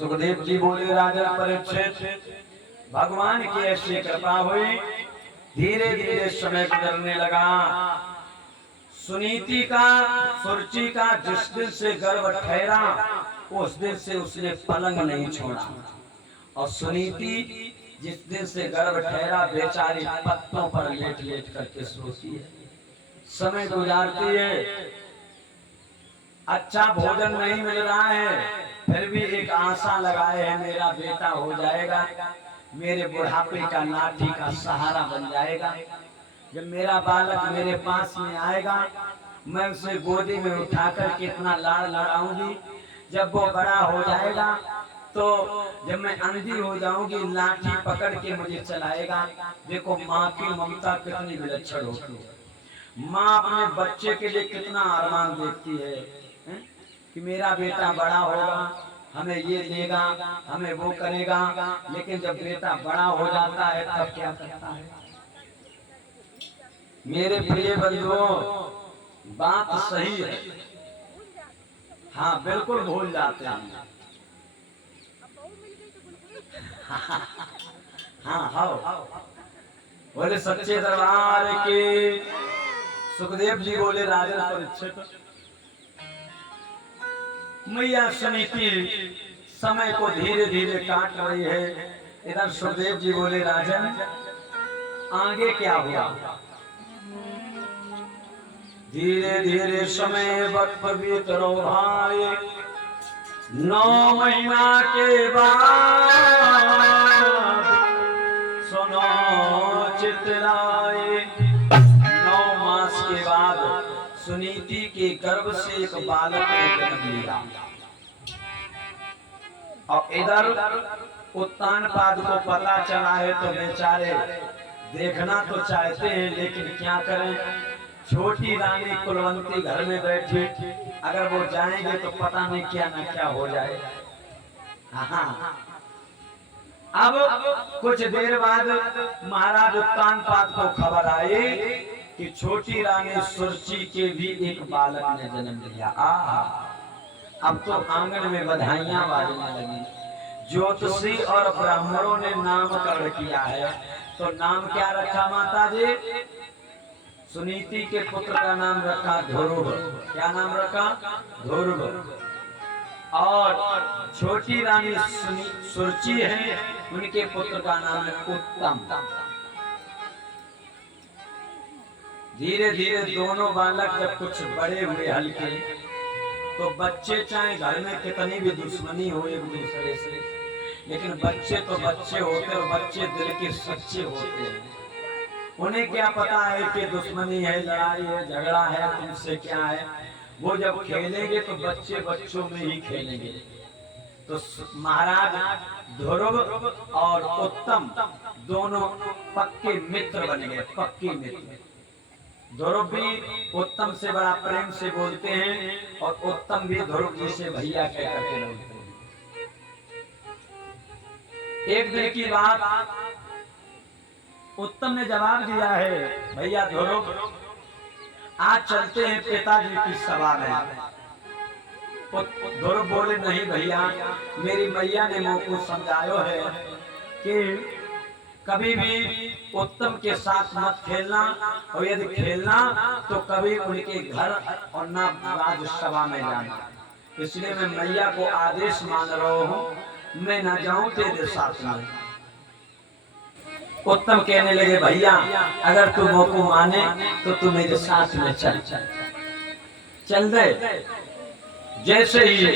सुखदेव जी बोले राजा परीक्षित, भगवान की ऐसी कृपा हुई, धीरे धीरे समय गुजरने लगा। सुनीति का, सुरुचि का जिस दिन से गर्भ ठहरा उस दिन से उसने पलंग नहीं छोड़ा। और सुनीति जिस दिन से गर्भ ठहरा बेचारी पत्तों पर लेट लेट करके सोती है, समय गुजारती है। अच्छा भोजन नहीं मिल रहा है, फिर भी एक आशा लगाए है मेरा बेटा हो जाएगा, मेरे बुढ़ापे का लाठी का सहारा बन जाएगा। जब मेरा बालक मेरे पास में आएगा, मैं उसे गोदी में उठाकर कितना लाड़ लड़ाऊंगी। जब वो बड़ा हो जाएगा तो जब मैं अंधी हो जाऊंगी, लाठी पकड़ के मुझे चलाएगा। देखो माँ की ममता कितनी विलक्षण होती है। माँ अपने बच्चे के लिए कितना अरमान देखती है, कि मेरा बेटा बड़ा होगा, हमें ये देगा, हमें वो करेगा। लेकिन जब बेटा बड़ा हो जाता है तब क्या करता है? मेरे प्रिय बंधुओं, बात सही है। हाँ बिल्कुल भूल जाते हैं। हाँ हाँ बोले सच्चे दरबार के। सुखदेव जी बोले राजा परीक्षित, मैया सुनीति समय को धीरे धीरे काट रही है। इधर सुखदेव जी बोले राजन आगे क्या हुआ? धीरे धीरे समय वक्त बीत भाई, 9 महीना के बाद सुनो चितलाए। 9 मास के बाद सुनीति के गर्भ से एक बालक ने जन्म लिया। और इधर उत्तानपाद को पता चला है तो बेचारे देखना तो चाहते हैं, लेकिन क्या करें। छोटी रानी कुलवंती घर में बैठी, अगर वो जाएंगे तो पता नहीं क्या ना क्या हो जाए। हाँ अब कुछ देर बाद महाराज उत्तानपाद को खबर आई कि छोटी रानी सुरुचि के भी एक बालक ने जन्म लिया। अब तो आंगन में बधाइयां बाजने लगी। ज्योतिषी और ब्राह्मणों ने नामकरण किया है। तो नाम क्या रखा माता जी? सुनीति के पुत्र का नाम रखा ध्रुव। क्या नाम रखा? ध्रुव। और छोटी रानी सुरुचि है, उनके पुत्र का नाम है उत्तम। धीरे धीरे दोनों बालक जब कुछ बड़े हुए हल्के, तो बच्चे चाहे घर में कितनी भी दुश्मनी हो एक दूसरे से, लेकिन बच्चे तो बच्चे होते और बच्चे दिल के सच्चे होते हैं। उन्हें क्या पता है कि दुश्मनी है, लड़ाई है, झगड़ा है, तुमसे क्या है। वो जब खेलेंगे तो बच्चे बच्चों में ही खेलेंगे। तो महाराज ध्रुव और उत्तम दोनों पक्के मित्र बन गए, पक्के मित्र। ध्रुव भी उत्तम से बड़ा प्रेम से बोलते हैं और उत्तम भी ध्रुव जी से भैया कह करके बोलते हैं। एक दिन की बात, उत्तम ने जवाब दिया है, भैया ध्रुव आज चलते हैं पिताजी की सभा में। ध्रुव बोले नहीं भैया, मेरी मैया ने मुझको समझायो है कि कभी भी उत्तम के साथ मत खेलना, और यदि खेलना तो कभी उनके घर और ना राजसभा में जाना। इसलिए मैं मैया को आदेश मान रहा हूँ, मैं ना जाऊं तेरे साथ में। उत्तम कहने लगे भैया अगर तू मोको माने तो तू मेरे साथ में चल। चल दे। जैसे ही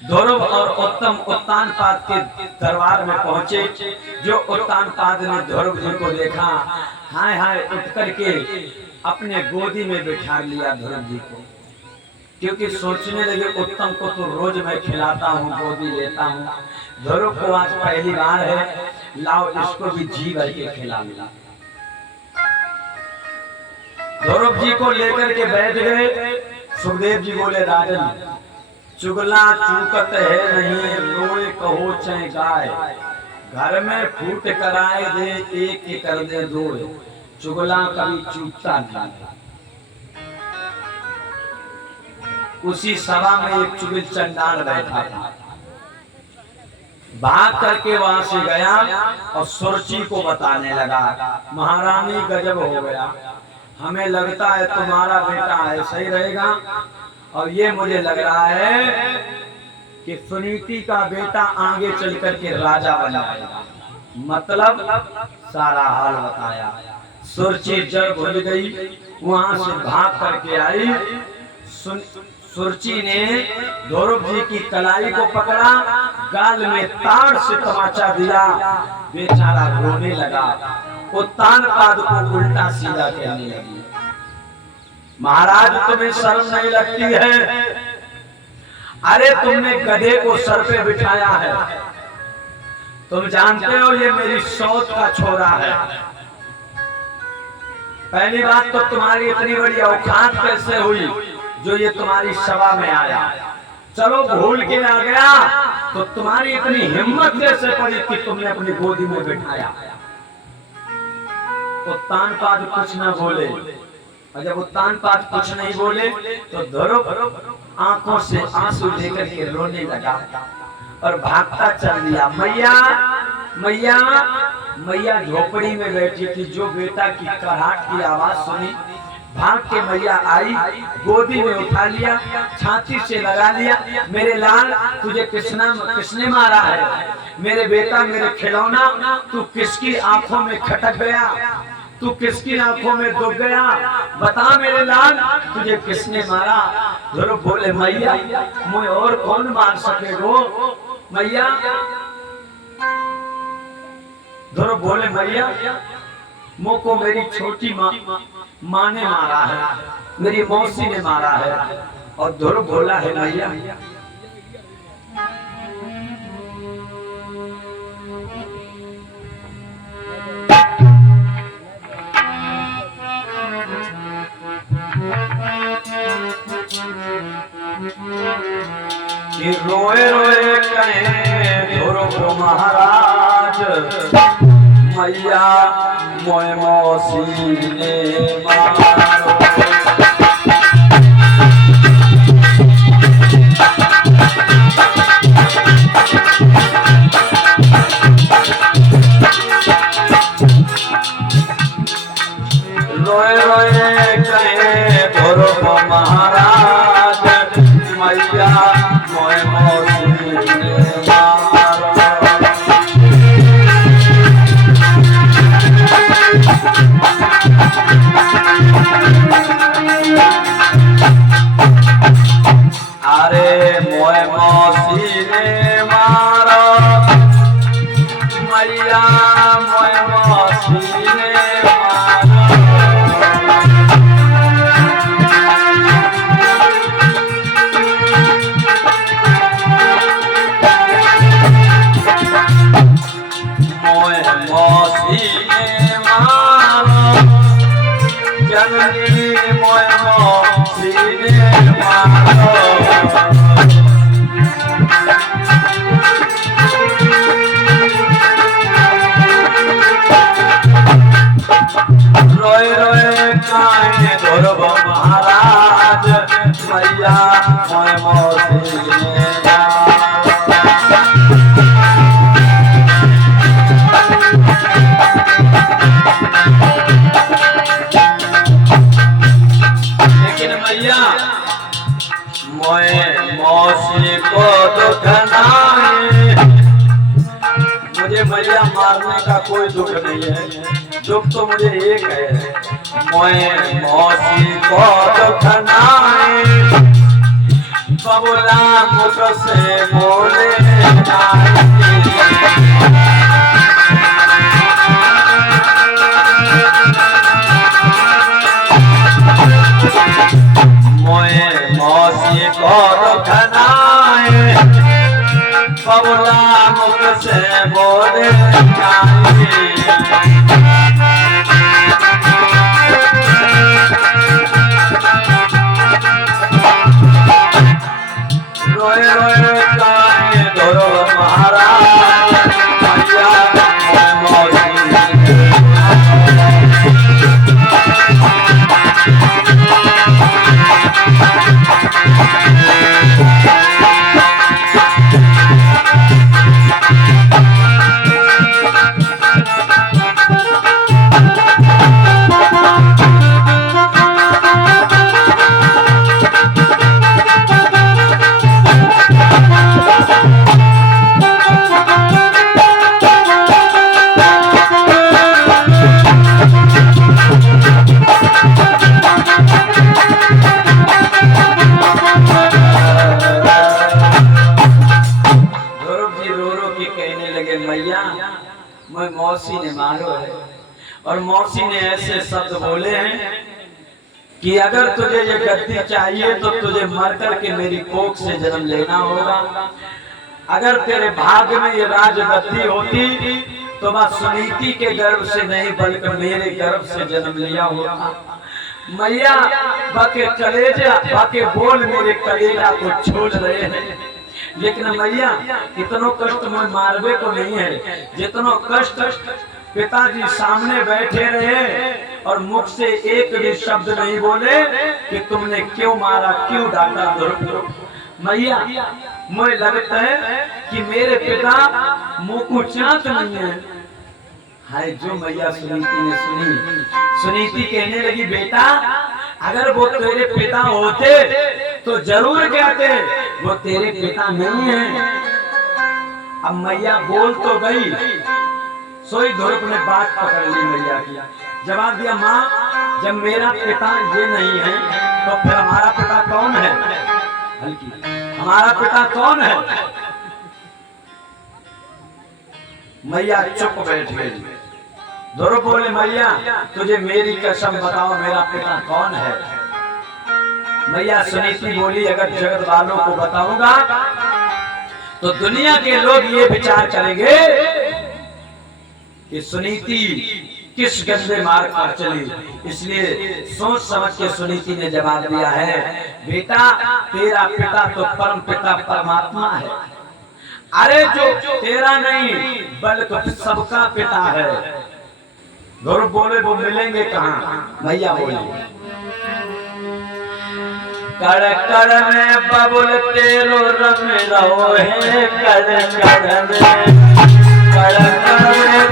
ध्रुव और उत्तम उत्तानपाद के दरबार में पहुंचे, जो उत्तानपाद ने ध्रुव जी को देखा, हाय हाय उठ करके अपने गोदी में बिठा लिया ध्रुव जी को। क्योंकि सोचने लगे उत्तम को तो रोज मैं खिलाता हूँ, गोदी लेता हूँ, ध्रुव को आज पहली बार है, लाओ इसको भी जी भर के खिला मिला। ध्रुव जी को लेकर के बैठ गए। सुखदेव जी बोले राजन चुगला चूकत है नहीं, रोए कहो चाहे गाय, घर में फूट कराए दे एक कर दे दो, चुगला कभी चूकता नहीं। उसी सभा में एक चुगिल चंडाल बैठा था। भाग करके वहां से गया और सुरुचि को बताने लगा, महारानी गजब हो गया, हमें लगता है तुम्हारा बेटा ऐसा ही रहेगा, और ये मुझे लग रहा है कि सुनीति का बेटा आगे चल करके राजा बन जाएगा। मतलब सारा हाल बताया। सुरुचि जड़ भूल गई, वहां से भाग करके आई। सुरुचि ने ध्रुव जी की कलाई को पकड़ा, गाल में ताड़ से तमाचा दिया, बेचारा रोने लगा। उत्तान पाद को उल्टा सीधा कहने लगी, महाराज तुम्हें शर्म नहीं लगती है? अरे तुमने गधे को सर पे बिठाया है, तुम जानते हो ये मेरी सौत का छोरा है। पहली बात तो तुम्हारी इतनी बड़ी औकात कैसे हुई जो ये तुम्हारी सभा में आया? चलो भूल के आ गया तो तुम्हारी इतनी हिम्मत कैसे पड़ी कि तुमने अपनी गोदी में बिठाया? उत्तान पाद कुछ न बोले, और जब उत्तान पाद कुछ नहीं बोले तो ध्रुव आंखों से आंसू लेकर के रोने लगा और भागता चल दिया। मैया मैया मैया झोपड़ी में बैठी थी, जो बेटा की कराहट की आवाज सुनी, भाग के मैया आई, गोदी में उठा लिया, छाती से लगा लिया, मेरे लाल तुझे किसने मारा है? मेरे बेटा, मेरे खिलौना, तू किसकी आंखों में खटक गया? तू किसकी आंखों में दुख गया? बता मेरे लाल, तुझे किसने मारा? ध्रुव बोले, मैया मुझे और कौन मार सकेगो मैया? ध्रुव बोले, मैया मुझको मेरी छोटी माँ ने मारा है, मेरी मौसी ने मारा है। और ध्रुव बोला है, मैया कि रोए रोए कहे ध्रुव महाराज, मैया मोय मौसी ने मारो। रोए रोए कहे ध्रुव महाराज, मैया मोय मौसी ने मारो। अरे मोय मौसी ने मारो, मैया मोय मौसी ने मारो। मोय मौसी ने मारो, जननी मोय मौसी ने मारो। रोए रोए काहे ध्रुव महाराज, मैया मोय मौसी ने मारो। लेकिन मैया मोय मौसी को दुख नहीं, मुझे मैया मारने का कोई दुख नहीं है, दुख तो मुझे एक है, मोय मौसी को दुख नहीं, बबुला मुख से बोले मोय मौसी को दुख नहीं, बबुला मुख से बोले रोए रोए काहे ध्रुव महाराज, मैया मोय मौसी ने मारो। मैं मौसी ने मारो है। और मौसी ने ऐसे शब्द बोले हैं कि अगर तुझे ये गद्दी चाहिए तो तुझे मर करके मेरी कोख से जन्म लेना होगा। अगर तेरे भाग्य में ये राजगद्दी होती तो मैं सुनीति के गर्भ से नहीं बल्कि मेरे गर्भ से जन्म लिया होता। मैया बाके कलेजा बाके बोल मेरे कलेजा को छोड़ रहे हैं, लेकिन मैया इतनो कष्ट में मारवे को नहीं है जितनो कष्ट पिताजी सामने बैठे रहे और मुख से एक भी शब्द नहीं बोले कि तुमने क्यों मारा, क्यों डांटा ध्रुव। मैया मुझे लगता है कि मेरे पिता मुंह को चाट नहीं है। हाय जो मैया सुनीति ने सुनी, सुनीति कहने लगी बेटा अगर वो तेरे पिता होते तो जरूर कहते, वो तेरे पिता नहीं है। अब मैया बोल तो गई, सोई ध्रुव ने बात पकड़ ली मैया की, जवाब दिया माँ जब मेरा पिता ये नहीं है तो फिर हमारा पिता कौन है? हल्की, हमारा पिता कौन है? मैया चुप बैठ गई। ध्रुव बोले मैया तुझे मेरी कसम बताओ मेरा पिता कौन है? मैया सुनीति बोली अगर जगत वालों को बताऊंगा तो दुनिया के लोग ये विचार करेंगे कि सुनीति किस गंदे मार्ग पर चली। इसलिए सोच समझ के सुनीति ने जवाब दिया है बेटा तेरा पिता तो परम पिता परमात्मा है। अरे जो तेरा नहीं बल्कि सबका पिता है। ध्रुव बोले वो मिलेंगे कहाँ? मैया बोली कड़ कड़ में बबुल तेरो रंग रहो है, कड़ कड़ में कड़ कड़ में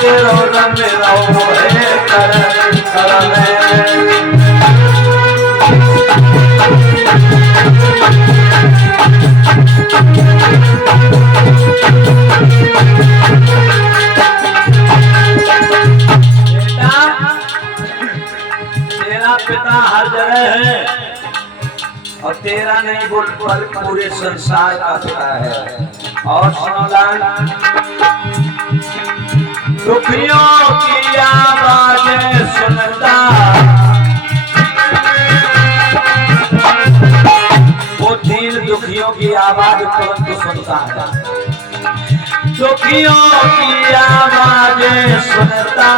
तेरो रंग रहो है, कड़ कड़ में। तेरा पिता हर जगह है और तेरा नहीं बोल पर पूरे संसार का पिता है। और सुनो लाल दुखियों की आवाज़ सुनता वो दीन दुखियों की आवाज तुरंत सुनता है। दुखियों की आवाज़ सुनता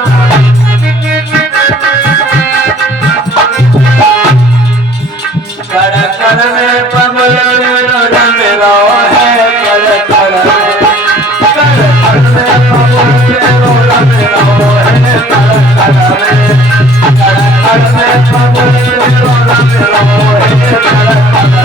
कड़ कड़ में बबुल रंग रहो है, कड़ कड़ में कड़ कड़ में बबुल रंग रहो है, कड़ कड़ में कड़ कड़ में बबुल रंग रहो है, कड़ कड़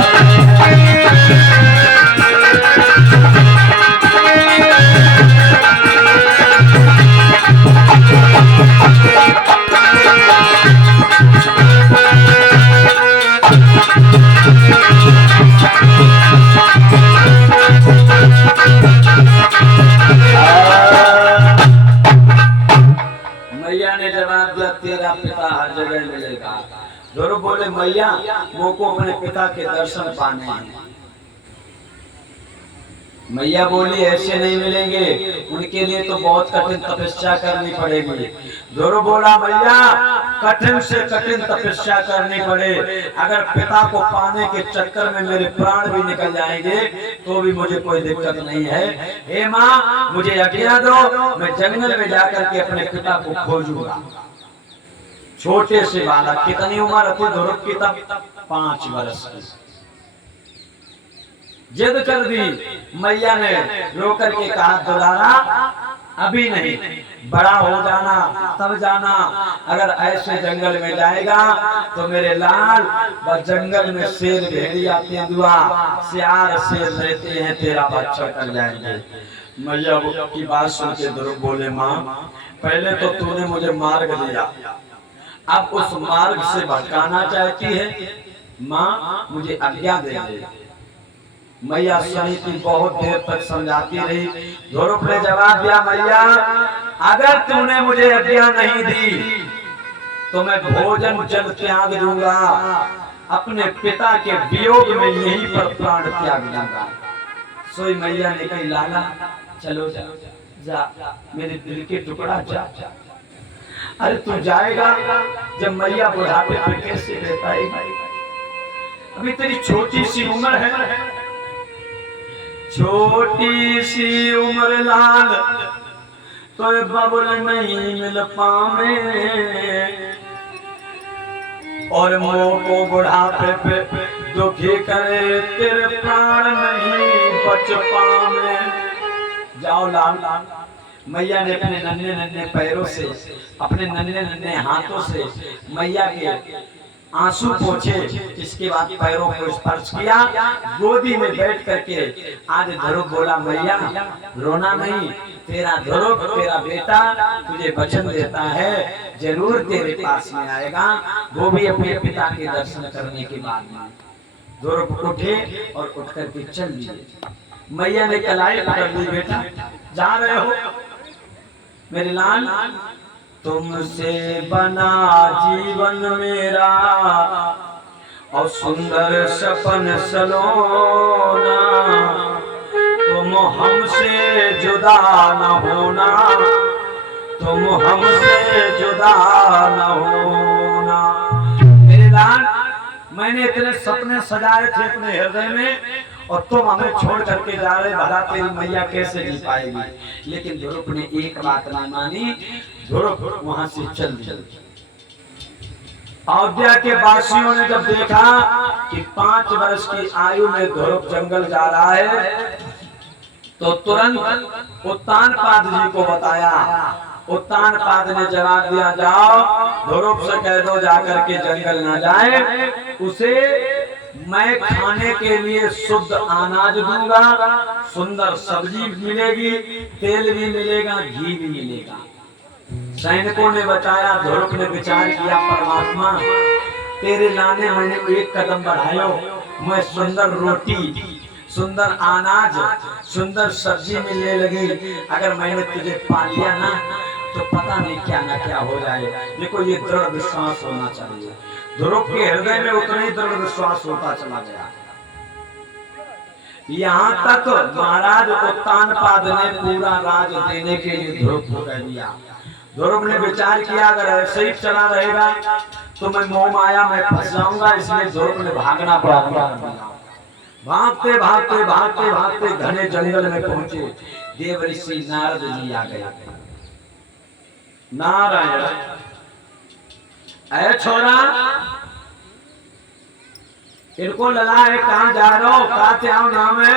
तेरा पिता हर जगह मिलेगा। ध्रुव बोले मैया वो को अपने पिता के दर्शन पाने हैं। मैया बोली ऐसे नहीं मिलेंगे, उनके लिए तो बहुत कठिन तपस्या करनी पड़ेगी। ध्रुव बोला मैया कठिन से कठिन तपस्या करनी पड़े, अगर पिता को पाने के चक्कर में मेरे प्राण भी निकल जाएंगे तो भी मुझे कोई दिक्कत नहीं है। हे माँ मुझे आज्ञा दो, मैं जंगल में जाकर के अपने पिता को खोजूंगा। छोटे से बालक, कितनी उम्र थी ध्रुव की तब? 5 वर्ष की। जिद कर दी मैया ने, रो करके कहा दुलारा अभी नहीं, बड़ा हो जाना तब जाना। अगर ऐसे जंगल में जाएगा तो मेरे लाल व जंगल में शेर भेड़िया तेंदुआ सियार शेर रहते हैं, तेरा बच्चा कर जाएंगे। मैया की बात सुन के ध्रुव बोले माँ पहले तो तूने मुझे मार्ग दिया, अब उस मार्ग से भटकाना चाहती है, माँ मुझे आज्ञा दे दे। मैया सुनीति बहुत देर तक समझाती रही। ध्रुव ने जवाब दिया मैया अगर तूने मुझे आज्ञा नहीं दी तो मैं भोजन जल त्याग दूंगा, अपने पिता के वियोग में यहीं पर प्राण त्याग दूंगा। सोई मैया ने कही लाला चलो जा मेरे दिल के टुकड़ा जा। अरे तू जाएगा जब मैया बुढ़ापे पे कैसे रह पाएगी? अभी तेरी छोटी सी उम्र है, छोटी सी उम्र लाल, तो बबुल नहीं मिल पावे, और मोह को बुढ़ापे पे दुखी करे, तेरे प्राण नहीं बच पावे। जाओ लाल। मैया ने अपने नन्हे नन्हे पैरों से, अपने नन्हे नन्हे हाथों से मैया के आंसू पोंछे, इसके बाद पैरों को स्पर्श किया, गोदी में बैठ करके आज ध्रुव बोला, मैया रोना नहीं, तेरा ध्रुव तेरा बेटा तुझे वचन देता है जरूर तेरे पास में आएगा, वो भी अपने पिता के दर्शन करने के बाद में। ध्रुव उठे और उठ करके चल दिए। मैया ने कलाई पकड़ ली, बेटा जा रहे हो मेरे लाल, तुमसे बना जीवन मेरा और सुंदर सपन सलोना, तुम हमसे जुदा न होना, तुम हमसे जुदा न होना। मेरे लाल, मैंने इतने सपने सजाए थे अपने हृदय में, और तुम हमें छोड़ करके जा रहे, भला तेरी मैया कैसे जी पाएगी? लेकिन ध्रुव ने एक बात ना मानी, ध्रुव वहां से चल दिया। अयोध्या के वासियों ने जब देखा कि 5 वर्ष की आयु में ध्रुव जंगल जा रहा है, तो तुरंत उत्तानपाद जी को बताया। उत्तानपाद ने जवाब दिया, जाओ ध्रुव से कह दो जाकर के जंगल ना जाए, उसे मैं खाने के लिए शुद्ध अनाज दूंगा, सुंदर सब्जी मिलेगी, तेल भी मिलेगा, घी भी मिलेगा। सैनिकों ने बताया, ध्रुव ने विचार किया, परमात्मा तेरे लाने मैंने एक कदम बढ़ायो, मैं सुंदर रोटी, सुंदर अनाज, सुंदर सब्जी मिलने लगी, अगर मैंने तुझे पा लिया ना तो पता नहीं क्या ना क्या हो जाए। देखो ये दृढ़ विश्वास होना चाहिए। ध्रुव के हृदय में उतना ही दृढ़ विश्वास होता चला गया। यहाँ तक महाराज उत्तानपाद ने पूरा राज देने के लिए ध्रुव को कह दिया। ध्रुव ने विचार किया, अगर ऐसे ही चला रहेगा तो मैं मोह माया में फंस जाऊंगा, इसलिए ध्रुव ने भागना पड़ा। भागते भागते भागते भागते घने जंगल में पहुंचे। देवऋषि नारद जी आ गए। नारायण, अरे छोरा इनको लला है, कहाँ जा रहे हो? कहते आओ नाम है,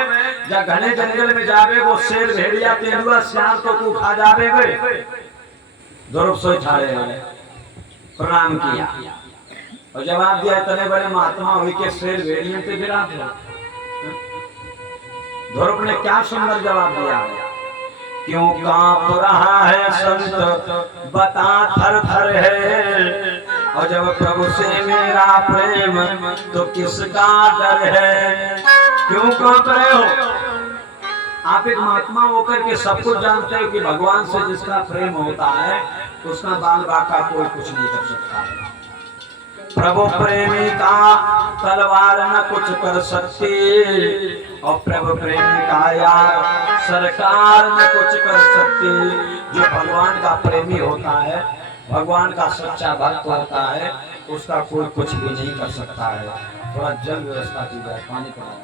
जब घने जंगल में जावे वो शेर भेड़िया तेंदुआ सियार तो तू खा जावे गए। ध्रुव सोई ठाड़े प्रणाम किया और जवाब दिया, इतने बड़े महात्मा हुई के शेर भेड़ियों से विराट हो। ध्रुव ने क्या सुंदर जवाब दिया, क्यों कांप रहा है संत बता थर थर है, और जब प्रभु से मेरा प्रेम तो किसका डर है। क्यों कांप रहे हो? आप एक महात्मा होकर के सब कुछ जानते हो कि भगवान से जिसका प्रेम होता है उसका बाल बाका कोई कुछ नहीं कर सकता है। प्रभु प्रेमी का तलवार न कुछ कर सकती, और प्रभु प्रेमी का यार सरकार न कुछ कर सकती। जो भगवान का प्रेमी होता है, भगवान का सच्चा भक्त होता है, उसका कोई कुछ भी नहीं कर सकता है। थोड़ा जल व्यवस्था की जाए, पानी पड़ा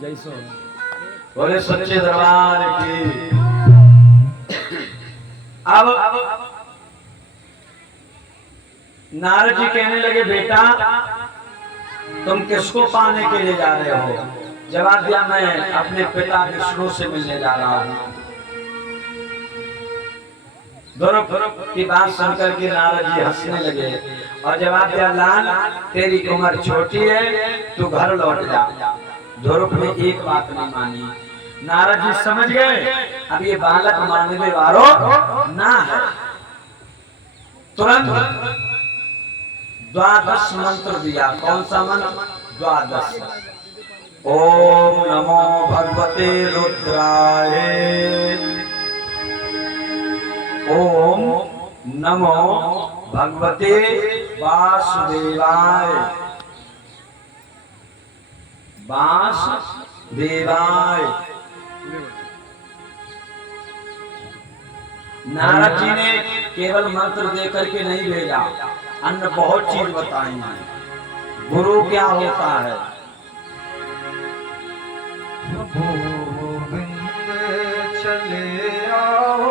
जैसो बोले सच्चे दरबार की। अब नारद जी कहने लगे, बेटा तुम किसको पाने के लिए जा रहे हो? जवाब दिया, मैं अपने पिता विष्णु से मिलने जा रहा हूँ। ध्रुव की बात सुनकर के नारद जी हंसने लगे और जवाब दिया, लाल तेरी उम्र छोटी है, तू घर लौट जा। ध्रुव ने एक बात नहीं मानी। नारद जी समझ गए अब ये बालक मानने वालों ना है। तुरंत 12 मंत्र दिया। कौन सा मंत्र? 12। ओम नमो भगवते रुद्राय, ओम नमो भगवते वासुदेवाय। देवाय। नारद जी ने केवल मंत्र देकर के नहीं भेजा, अन्य बहुत चीज बताई हैं। गुरु क्या होता है? गोविंद चले आओ,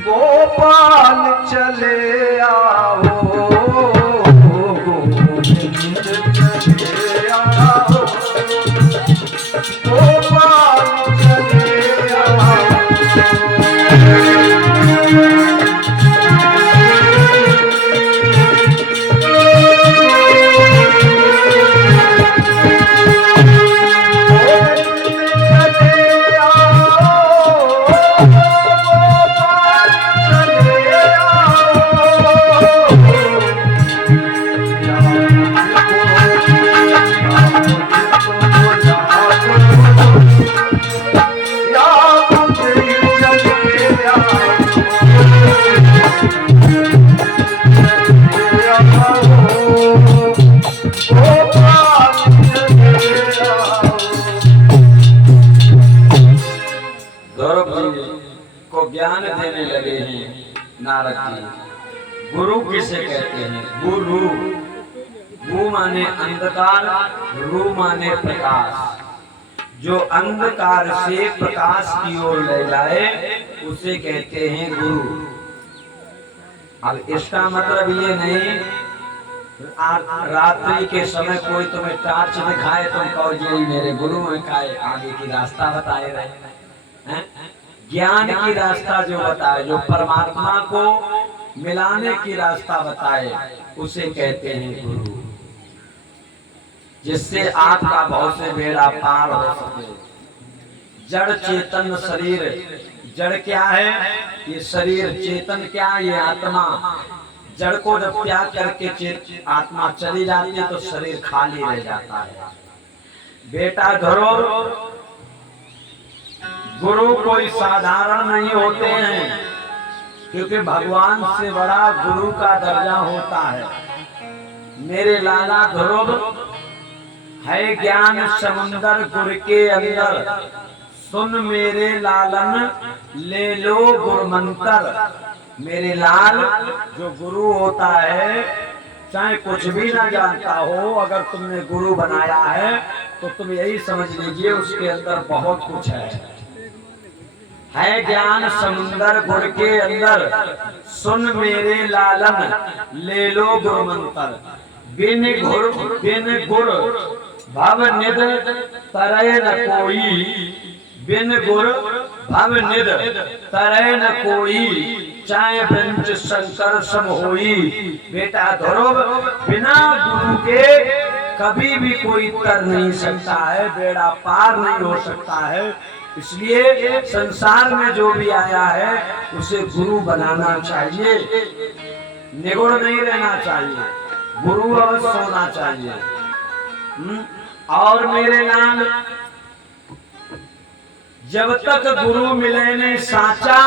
गोपाल चले आओ, गोविंद चले आओ, गोपाल चले आओ। ज्ञान देने लगे हैं नारद जी। गुरु किसे कहते हैं? गुरु, गु माने अंधकार, रू माने प्रकाश। जो अंधकार से प्रकाश की ओर ले जाए उसे कहते हैं गुरु। अब इसका मतलब ये नहीं रात्रि के समय कोई तुम्हें टार्च दिखाए तुम कहो जी मेरे गुरु हैं, खाए आगे की रास्ता बताए रहे हैं। ज्ञान की रास्ता जो बताए, जो परमात्मा को मिलाने की रास्ता बताए उसे कहते हैं गुरु, जिससे आपका भव से बेड़ा पार हो सके। जड़ चेतन शरीर, जड़ क्या है? ये शरीर। चेतन क्या? ये आत्मा। जड़ को जब त्याग करके आत्मा चली जाती है तो शरीर खाली रह जाता है। बेटा धरो, गुरु कोई साधारण नहीं होते हैं, क्योंकि भगवान से बड़ा गुरु का दर्जा होता है। मेरे लाला ध्रुव है ज्ञान समुंदर गुरु के अंदर, सुन मेरे लालन ले लो गुरु मंत्र। मेरे लाल जो गुरु होता है चाहे कुछ भी ना जानता हो, अगर तुमने गुरु बनाया है तो तुम यही समझ लीजिए उसके अंदर बहुत कुछ है ज्ञान समुंदर गुर के अंदर, सुन मेरे लालन ले लो गुरु मंत्र। बिन गुर भव निध तरय न कोई, बिन गुर भव निध तरय न कोई, चाहे पंच शंकर सम होई। बेटा ध्रुव, बिना गुरु के कभी भी कोई तर नहीं सकता है, बेड़ा पार नहीं हो सकता है। इसलिए संसार में जो भी आया है उसे गुरु बनाना चाहिए, निगुण नहीं रहना चाहिए, गुरु अवश्य होना चाहिए। और मेरे नाम जब तक गुरु मिले नहीं साचा,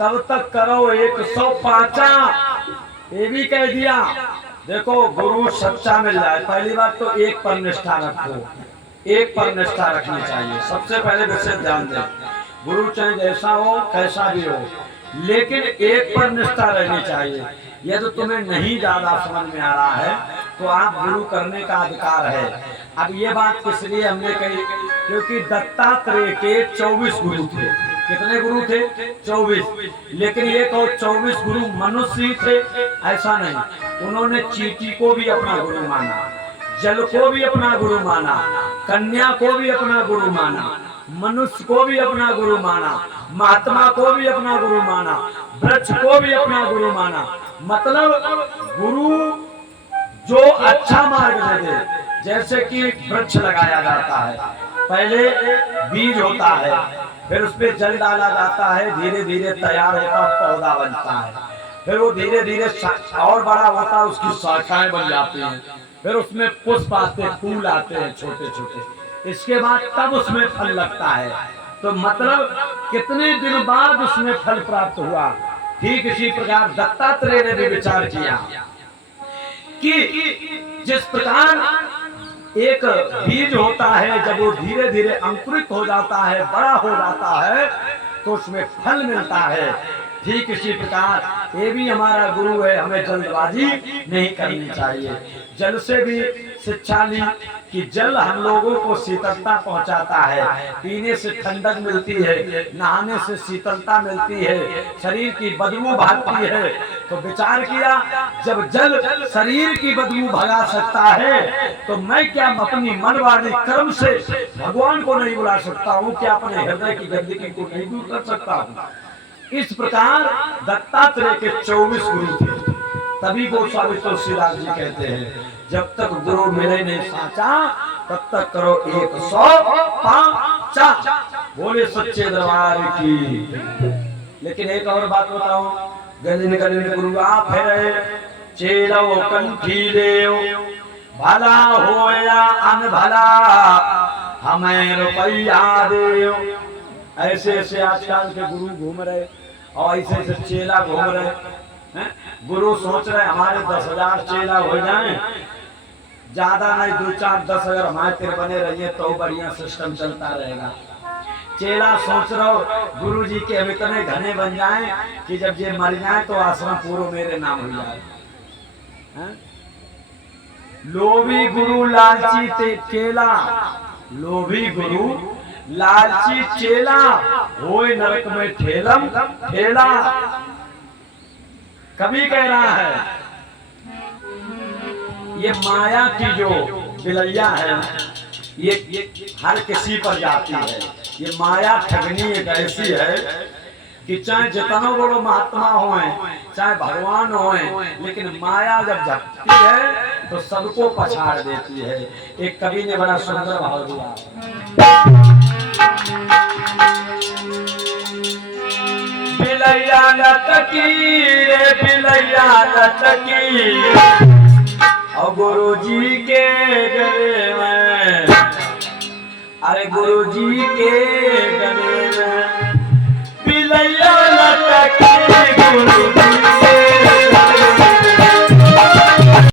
तब तक करो 105। ये भी कह दिया। देखो गुरु सच्चा मिल जाए, पहली बात तो एक पर निष्ठा रखो, एक पर निष्ठा रखनी चाहिए। सबसे पहले विषय ध्यान दें, गुरु चाहे जैसा हो कैसा भी हो, लेकिन एक पर निष्ठा रहनी चाहिए। यदि तुम्हें नहीं ज्यादा समझ में आ रहा है तो आप गुरु करने का अधिकार है। अब ये बात किस लिए हमने कही? क्योंकि दत्तात्रेय के 24 गुरु थे। कितने गुरु थे? 24। लेकिन ये कहो 24 गुरु मनुष्य ही थे, ऐसा नहीं। उन्होंने चींटी को भी अपना गुरु माना, जल को भी अपना गुरु माना, कन्या को भी अपना गुरु माना, मनुष्य को भी अपना गुरु माना, महात्मा को भी अपना गुरु माना, वृक्ष को भी अपना गुरु माना। मतलब गुरु जो अच्छा मार्ग दे दे। जैसे कि वृक्ष लगाया जाता है, पहले बीज होता है, फिर उस पर जल डाला जाता है, धीरे धीरे तैयार होता पौधा बनता है, फिर वो धीरे धीरे और बड़ा होता, उसकी शाखाएं बन जाती हैं, फिर उसमें पुष्प आते, फूल आते हैं छोटे छोटे, इसके बाद तब उसमें फल लगता है। तो मतलब कितने दिन बाद उसमें फल प्राप्त हुआ। ठीक इसी प्रकार दत्तात्रेय ने भी विचार किया कि जिस प्रकार एक बीज होता है, जब वो धीरे धीरे अंकुरित हो जाता है, बड़ा हो जाता है, तो उसमें फल मिलता है। ठीक इसी प्रकार ये भी हमारा गुरु है, हमें जल्दबाजी नहीं करनी चाहिए। जल से भी शिक्षा ली कि जल हम लोगों को शीतलता पहुंचाता है, पीने से ठंडक मिलती है, नहाने से शीतलता मिलती है, शरीर की बदबू भागती है। तो विचार किया, जब जल शरीर की बदबू भगा सकता है, तो मैं क्या अपनी मनवाणी कर्म से भगवान को नहीं बुला सकता हूँ? क्या अपने हृदय की गंदगी को नहीं दूर कर सकता हूँ? इस प्रकार दत्तात्रेय के 24 गुरु थे। तभी गोस्वामी तुलसीदास जी कहते हैं, जब तक गुरु मिले नहीं साचा, तब तक करो 105। बोले सच्चे दरबार की। लेकिन एक और बात बताओ, गलिन गलिन गुरु आप है, चेलो कंठी देव, भला हो या अनभला, हमें रुपया देव। ऐसे ऐसे आजकल के गुरु घूम रहे, और ऐसे ऐसे चेला घूम रहे हैं। गुरु सोच रहे हमारे 10,000 चेला हो जाएं, ज्यादा नहीं 2-4-10 अगर हमारे तेरे बने रहिए तो बढ़िया सिस्टम चलता रहेगा। चेला सोच रहा हो गुरु जी के हम इतने घने बन जाएं कि जब ये मर जाए तो आश्रम पूरा मेरे नाम हो जाए। लोभी गुरु लालची चेला, लोभी गुरु लालची चेला, होए नरक में ठेलम ठेला। कभी कह रहा है, ये माया की जो बिलैया है, ये हर किसी पर जाती है। ये माया ठगनी एक ऐसी है कि चाहे जितना बड़ो महात्मा होए, चाहे भगवान होए, लेकिन माया जब झपकती है तो सबको पछाड़ देती है। एक कवि ने बड़ा सुंदर भाव दिया, बिलैया लटकी रे बिलैया लटकी, और गुरु जी के गले में, अरे गुरु जी के गले